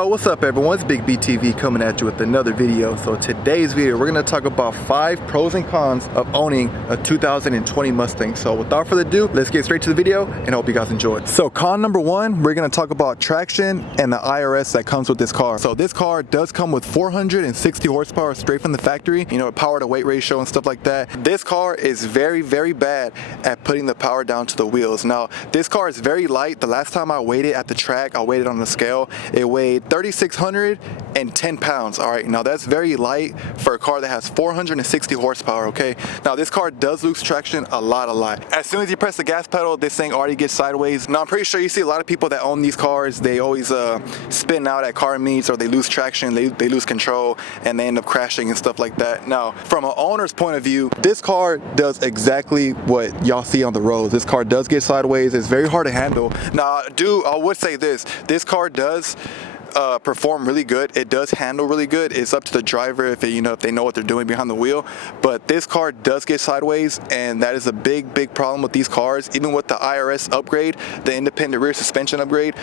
Yo, what's up everyone? It's Big BTV coming at you with another video. So today's video, we're gonna talk about 5 pros and cons of owning a 2020 Mustang. So without further ado, let's get straight to the video and I hope you guys enjoy. So con number 1, we're gonna talk about traction and the IRS that comes with this car. So this car does come with 460 horsepower straight from the factory, you know, power to weight ratio and stuff like that. This car is very, very bad at putting the power down to the wheels. Now, this car is very light. The last time I weighed it at the track, I weighed it on the scale, it weighed 3,610 pounds. All right, now that's very light for a car that has 460 horsepower. Okay, now this car does lose traction a lot. As soon as you press the gas pedal, this thing already gets sideways. Now I'm pretty sure you see a lot of people that own these cars, they always spin out at car meets, or they lose traction, they lose control, and they end up crashing and stuff like that. Now from an owner's point of view, this car does exactly what y'all see on the roads. This car does get sideways. It's very hard to handle. Now I would say this car does perform really good. It does handle really good. It's up to the driver if they know what they're doing behind the wheel. But this car does get sideways, and that is a big problem with these cars. Even with the IRS upgrade, the independent rear suspension upgrade,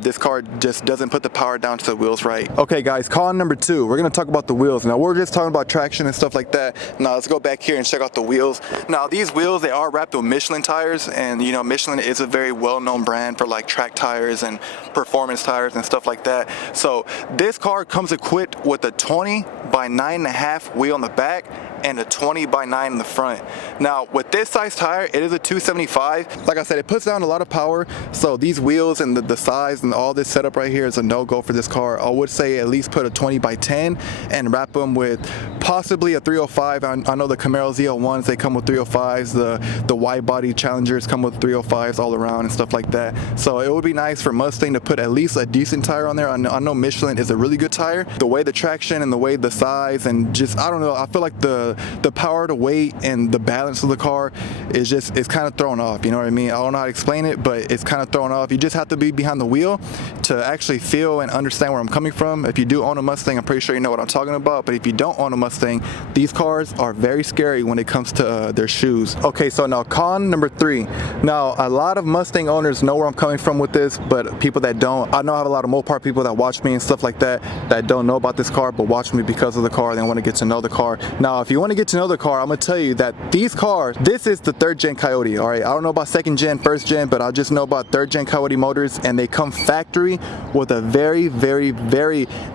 this car just doesn't put the power down to the wheels right. Okay guys, con number 2, we're gonna talk about the wheels. Now we're just talking about traction and stuff like that. Now let's go back here and check out the wheels. Now these wheels, they are wrapped with Michelin tires, and you know, Michelin is a very well-known brand for like track tires and performance tires and stuff like that. So this car comes equipped with a 20 by 9.5 wheel on the back and a 20 by 9 in the front. Now with this size tire, it is a 275. Like I said, it puts down a lot of power. So these wheels and the size and all this setup right here is a no-go for this car. I would say at least put a 20 by 10 and wrap them with possibly a 305. I know the Camaro ZL1s, they come with 305s. The wide body Challengers come with 305s all around and stuff like that. So it would be nice for Mustang to put at least a decent tire on there. I know Michelin is a really good tire. The way the traction and the way the size and just, I don't know, I feel like the power to weight and the balance of the car is just, it's kind of thrown off, you know what I mean? I don't know how to explain it, but it's kind of thrown off. You just have to be behind the wheel to actually feel and understand where I'm coming from. If you do own a Mustang, I'm pretty sure you know what I'm talking about, but if you don't own a Mustang, these cars are very scary when it comes to their shoes. Okay, so now con number 3. Now a lot of Mustang owners know where I'm coming from with this, but people that don't, I know I have a lot of Mopar people that watch me and stuff like that don't know about this car, but watch me because of the car. They want to get to know the car. Now if you want to get to know the car, I'm gonna tell you that these cars, this is the 3rd gen Coyote. All right, I don't know about 2nd gen, 1st gen, but I just know about 3rd gen Coyote motors, and they come factory with a very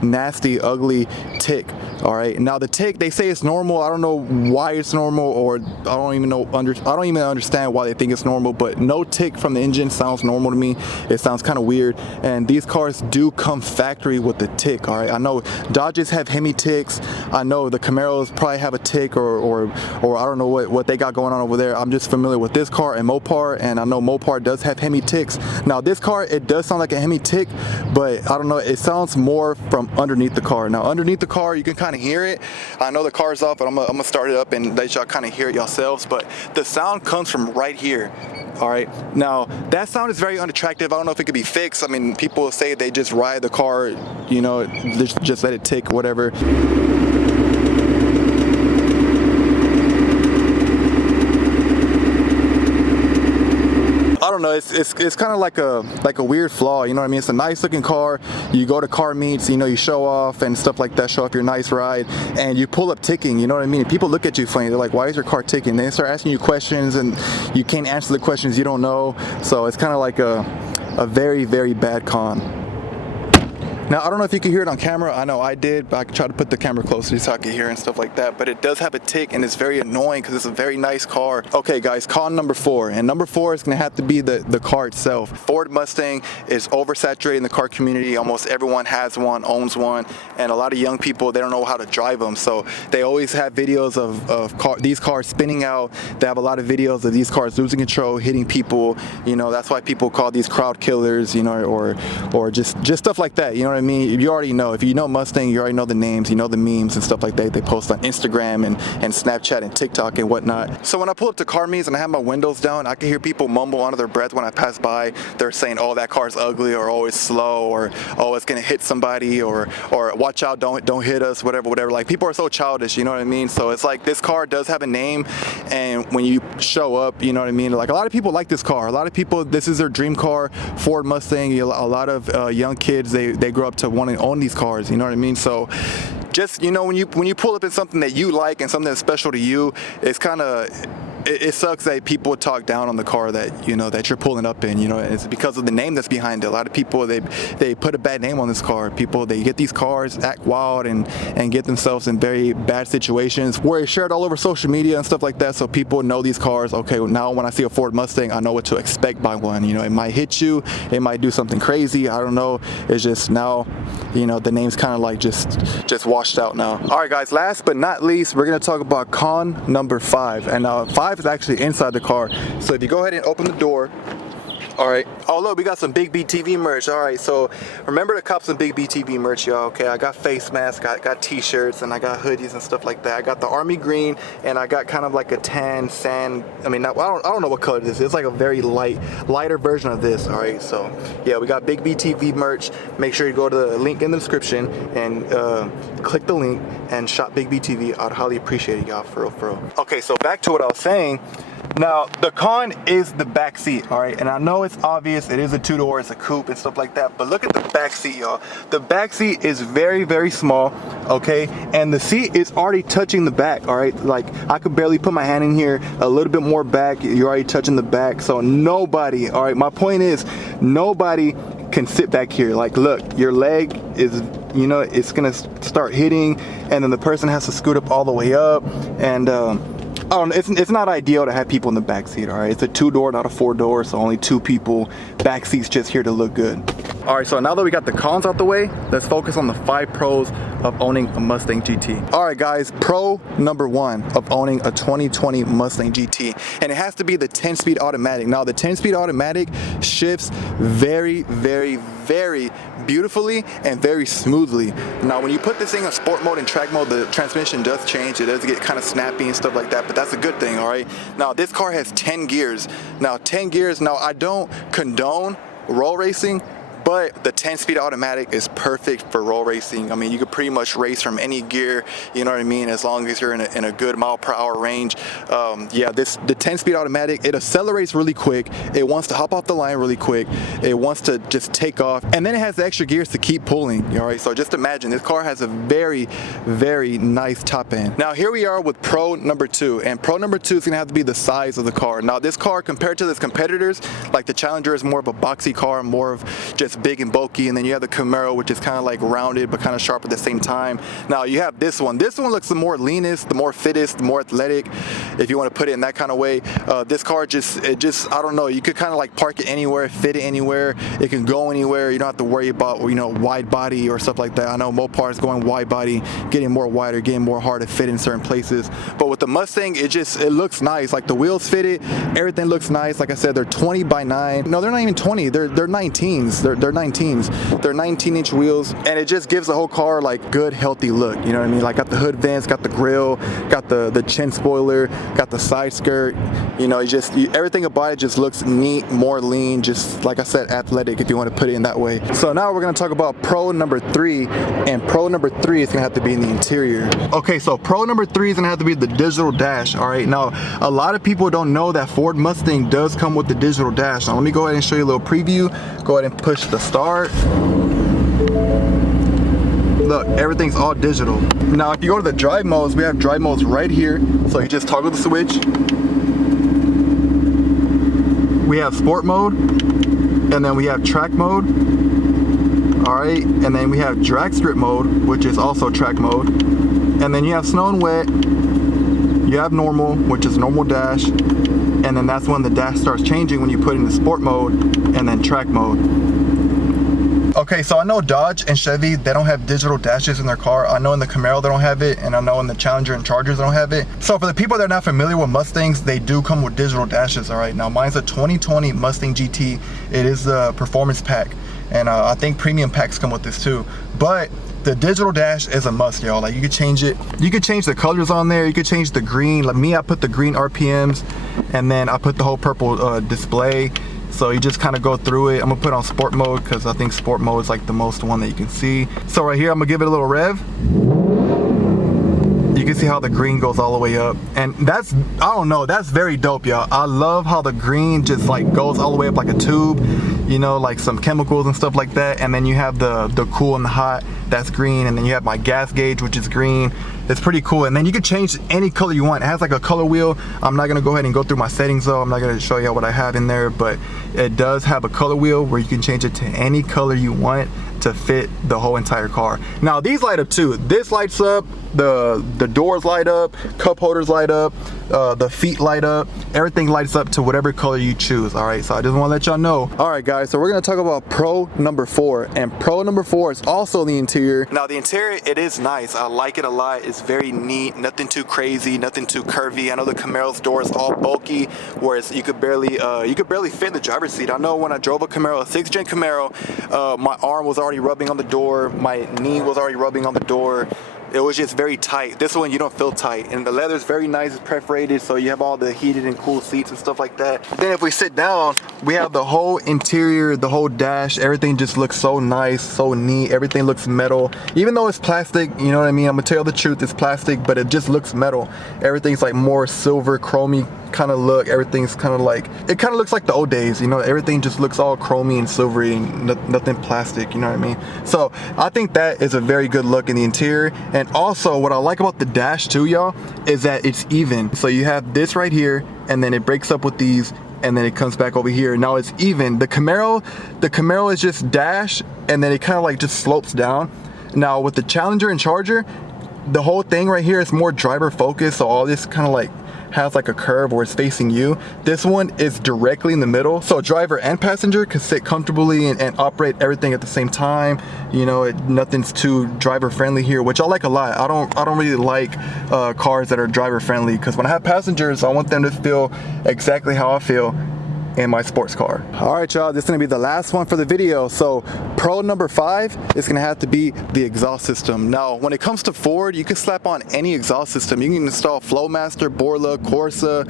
nasty, ugly tick. All right, now the tick, they say it's normal. I don't know why it's normal, or I don't even understand why they think it's normal, but no tick from the engine sounds normal to me. It sounds kind of weird, and these cars do come factory with the tick. All right, I know Dodges have Hemi ticks. I know the Camaros probably have a tick, or I don't know what they got going on over there. I'm just familiar with this car and Mopar, and I know Mopar does have Hemi ticks. Now this car, it does sound like a Hemi tick, but I don't know, it sounds more from underneath the car. Now underneath the car, you can kind of hear it. I know the car's off, but I'm gonna start it up and let y'all kind of hear it yourselves, but the sound comes from right here. All right, now that sound is very unattractive. I don't know if it could be fixed. I mean, people say they just ride the car, you know, just let it tick, whatever. I don't know, it's kind of like a weird flaw, you know what I mean? It's a nice looking car. You go to car meets, you know, you show off and stuff like that, show off your nice ride, and you pull up ticking, you know what I mean? People look at you funny. They're like, why is your car ticking? They start asking you questions, and you can't answer the questions you don't know. So it's kind of like a very bad con. Now, I don't know if you can hear it on camera. I know I did, but I tried to put the camera closer so I could hear and stuff like that. But it does have a tick, and it's very annoying because it's a very nice car. Okay, guys, con number 4. And number 4 is going to have to be the car itself. Ford Mustang is oversaturated in the car community. Almost everyone has one, owns one. And a lot of young people, they don't know how to drive them. So they always have videos of these cars spinning out. They have a lot of videos of these cars losing control, hitting people. You know, that's why people call these crowd killers, you know, or just stuff like that. You know what I mean? You already know. If you know Mustang, you already know the names, you know the memes and stuff like that they post on Instagram and Snapchat and TikTok and whatnot. So when I pull up to car meets and I have my windows down, I can hear people mumble under their breath when I pass by. They're saying, oh, that car's ugly, or oh, it's slow, or oh, it's gonna hit somebody, or watch out, don't hit us, whatever. Like, people are so childish, you know what I mean? So it's like, this car does have a name, and when you show up, you know what I mean? Like, a lot of people like this car. A lot of people, this is their dream car, Ford Mustang. A lot of young kids, they grow up to want to own these cars, you know what I mean? So just, you know, when you pull up in something that you like and something that's special to you, it's kind of, it sucks that people talk down on the car that, you know, that you're pulling up in, you know. It's because of the name that's behind it. A lot of people, they put a bad name on this car. People, they get these cars, act wild, and get themselves in very bad situations where it's shared all over social media and stuff like that. So people know these cars. Okay, well, now when I see a Ford Mustang, I know what to expect by one. You know, it might hit you, it might do something crazy, I don't know. It's just now, you know, the name's kind of like just washed out now. All right, guys, last but not least, we're gonna talk about con number 5. And 5 is actually inside the car. So if you go ahead and open the door, all right. Oh look, we got some Big BTV merch. All right, so remember to cop some Big BTV merch, y'all. Okay, I got face masks, got t-shirts, and I got hoodies and stuff like that. I got the army green, and I got kind of like a tan sand. I mean, I don't know what color this is. It's like a very lighter version of this. All right, so yeah, we got Big BTV merch. Make sure you go to the link in the description and click the link and shop Big BTV. I'd highly appreciate it, y'all, for real. Okay, so back to what I was saying. Now, the con is the back seat, all right? And I know it's obvious, it is a two-door, it's a coupe and stuff like that, but look at the back seat, y'all. The back seat is very, very small, okay? And the seat is already touching the back, all right? Like, I could barely put my hand in here, a little bit more back, you're already touching the back. So nobody, all right, my point is, nobody can sit back here. Like, look, your leg is, you know, it's gonna start hitting, and then the person has to scoot up all the way up, and I don't know, it's not ideal to have people in the back seat, all right? It's a 2-door, not a 4-door, so only 2 people. Back seat's just here to look good. All right, so now that we got the cons out the way, let's focus on the 5 pros of owning a Mustang GT. All right, guys, pro number 1 of owning a 2020 Mustang GT, and it has to be the 10-speed automatic. Now, the 10-speed automatic shifts very, very, very beautifully and very smoothly. Now, when you put this thing in sport mode and track mode, the transmission does change. It does get kind of snappy and stuff like that, but that's a good thing, all right? Now, this car has 10 gears. Now, 10 gears, now I don't condone roll racing, but the 10-speed automatic is perfect for roll racing. I mean, you could pretty much race from any gear, you know what I mean, as long as you're in a good mile-per-hour range. Yeah, the 10-speed automatic, it accelerates really quick. It wants to hop off the line really quick. It wants to just take off, and then it has the extra gears to keep pulling, all right? So just imagine, this car has a very, very nice top end. Now, here we are with pro number 2, and pro number 2 is gonna have to be the size of the car. Now, this car, compared to its competitors, like the Challenger is more of a boxy car, more of just big and bulky, and then you have the Camaro, which is kind of like rounded but kind of sharp at the same time. Now you have this one. This one looks the more leanest, the more fittest, the more athletic, if you want to put it in that kind of way. This car just I don't know, you could kind of like park it anywhere, fit it anywhere, it can go anywhere. You don't have to worry about, you know, wide body or stuff like that. I know Mopar is going wide body, getting more wider, getting more hard to fit in certain places, but with the Mustang, it looks nice. Like, the wheels fit it, everything looks nice. Like I said, they're 20 by 9. No, they're not even 20, they're 19s. They're 19s. They're 19-inch wheels, and it just gives the whole car like good, healthy look. You know what I mean? Like, got the hood vents, got the grill, got the chin spoiler, got the side skirt. You know, everything about it just looks neat, more lean, just like I said, athletic, if you want to put it in that way. So now we're gonna talk about pro number 3, and pro number 3 is gonna have to be in the interior. Okay, so pro number 3 is gonna have to be the digital dash. All right, now a lot of people don't know that Ford Mustang does come with the digital dash. Now let me go ahead and show you a little preview. Go ahead and push the start. Look, everyth's all digital. Now, if you go to the drive modes, we have drive modes right here. So you just toggle the switch. We have sport mode, and then we have track mode. All right, and then we have drag strip mode, which is also track mode. And then you have snow and wet. You have normal, which is normal dash. And then that's when the dash starts changing, when you put in the sport mode and then track mode. Okay, so I know Dodge and Chevy, they don't have digital dashes in their car. I know in the Camaro they don't have it, and I know in the Challenger and Chargers they don't have it. So for the people that are not familiar with Mustangs, they do come with digital dashes, all right? Now, mine's a 2020 Mustang GT. It is the performance pack, and I think premium packs come with this too. But the digital dash is a must, y'all. Like, you could change it. You could change the colors on there. You could change the green. Like me, I put the green RPMs, and then I put the whole purple display. So you just kind of go through it. I'm gonna put on sport mode because I think sport mode is like the most one that you can see. So right here, I'm gonna give it a little rev. You can see how the green goes all the way up, and that's, I don't know, that's very dope, y'all. I love how the green just like goes all the way up like a tube. you know, like some chemicals and stuff like that. And then you have the cool and the hot, that's green. And then you have my gas gauge, which is green. It's pretty cool. And then you can change any color you want. It has like a color wheel. I'm not gonna go ahead and go through my settings though. I'm not gonna show you what I have in there, but it does have a color wheel where you can change it to any color you want to fit the whole entire car. Now these light up too. This lights up, the doors light up, cup holders light up, the feet light up, everything lights up to whatever color you choose. All right, so I just want to let y'all know. All right guys, so we're gonna talk about Pro number 4, and Pro number 4 is also the interior. Now the interior, it is nice. I like it a lot. It's very neat, nothing too crazy, nothing too curvy. I know the Camaro's door is all bulky, whereas you could barely fit in the driver's seat. I know when I drove a Camaro, a 6th gen Camaro, my arm was already rubbing on the door, my knee was already rubbing on the door. It was just very tight. This one you don't feel tight, and the leather is very nice. It's perforated, so you have all the heated and cool seats and stuff like that. Then if we sit down, we have the whole interior, the whole dash. Everything just looks so nice, so neat. Everything looks metal, even though it's plastic. You know what I mean? I'm gonna tell you the truth. It's plastic, but it just looks metal. Everything's like more silver, chromey kind of look. Everything's kind of like, it kind of looks like the old days, you know. Everything just looks all chromey and silvery and nothing plastic, you know what I mean? So I think that is a very good look in the interior. And also what I like about the dash too, y'all, is that it's even. So you have this right here, and then it breaks up with these, and then it comes back over here. Now it's even. The Camaro is just dash, and then it kind of like just slopes down. Now with the Challenger and Charger, the whole thing right here is more driver focused, so all this kind of like has like a curve where it's facing you. This one is directly in the middle, so driver and passenger can sit comfortably and operate everything at the same time. You know, nothing's too driver friendly here, which I like a lot. I don't really like cars that are driver friendly, because when I have passengers, I want them to feel exactly how I feel in my sports car. All right, y'all, this is gonna be the last one for the video. So Pro number 5 is gonna have to be the exhaust system. Now, when it comes to Ford, you can slap on any exhaust system. You can install Flowmaster, Borla, Corsa,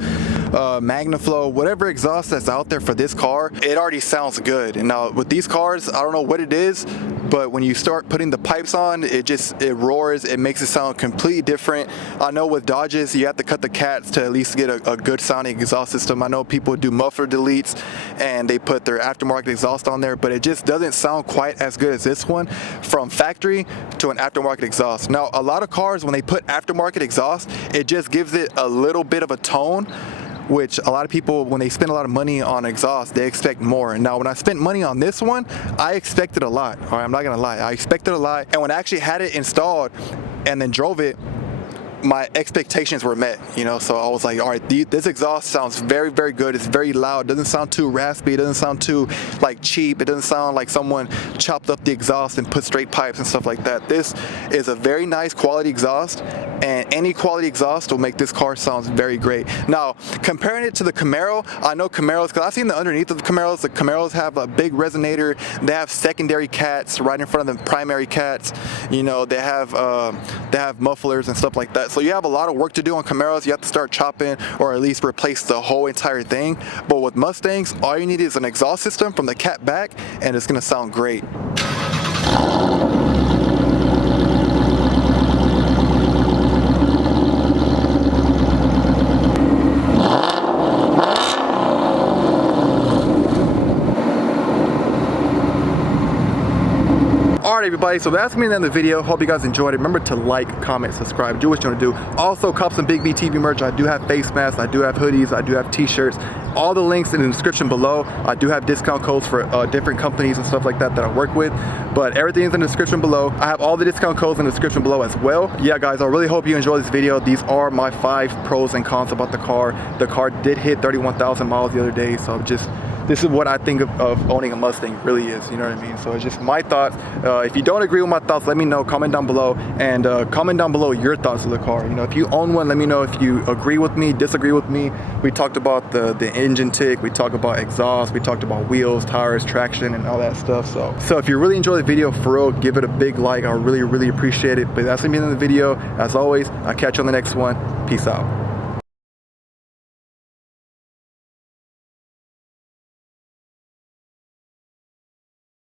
Magnaflow, whatever exhaust that's out there for this car. It already sounds good. And now with these cars, I don't know what it is, but when you start putting the pipes on, it roars. It makes it sound completely different. I know with Dodges, you have to cut the cats to at least get a good sounding exhaust system. I know people do muffler deletes and they put their aftermarket exhaust on there, but it just doesn't sound quite as good as this one from factory to an aftermarket exhaust. Now, a lot of cars, when they put aftermarket exhaust, it just gives it a little bit of a tone, which a lot of people, when they spend a lot of money on exhaust, they expect more. And now when I spent money on this one, I expected a lot. All right, I'm not gonna lie, I expected a lot. And when I actually had it installed and then drove it, my expectations were met, you know. So I was like, all right, this exhaust sounds very, very good. It's very loud. It doesn't sound too raspy. It doesn't sound too like cheap. It doesn't sound like someone chopped up the exhaust and put straight pipes and stuff like that. This is a very nice quality exhaust, and any quality exhaust will make this car sound very great. Now, comparing it to the Camaro, I know Camaros, because I've seen the underneath of the Camaros have a big resonator. They have secondary cats right in front of the primary cats. You know, they have mufflers and stuff like that. So you have a lot of work to do on Camaros. You have to start chopping or at least replace the whole entire thing. But with Mustangs, all you need is an exhaust system from the cat back, and it's gonna sound great. Alright everybody, so that's me in the end of the video. Hope you guys enjoyed it. Remember to like, comment, subscribe, do what you want to do. Also, cop some Big B TV merch. I do have face masks, I do have hoodies, I do have t-shirts. All the links in the description below. I do have discount codes for different companies and stuff like that I work with, but everything is in the description below. I have all the discount codes in the description below as well. Yeah guys, I really hope you enjoyed this video. These are my 5 pros and cons about the car. The car did hit 31,000 miles the other day, so this is what I think of owning a Mustang really is, you know what I mean? So it's just my thoughts. If you don't agree with my thoughts, let me know, comment down below, and comment down below your thoughts of the car. You know, if you own one, let me know if you agree with me, disagree with me. We talked about the engine tick, we talked about exhaust, we talked about wheels, tires, traction, and all that stuff. So if you really enjoyed the video, for real, give it a big like. I really, really appreciate it. But that's gonna be the end of the video. As always, I'll catch you on the next one. Peace out.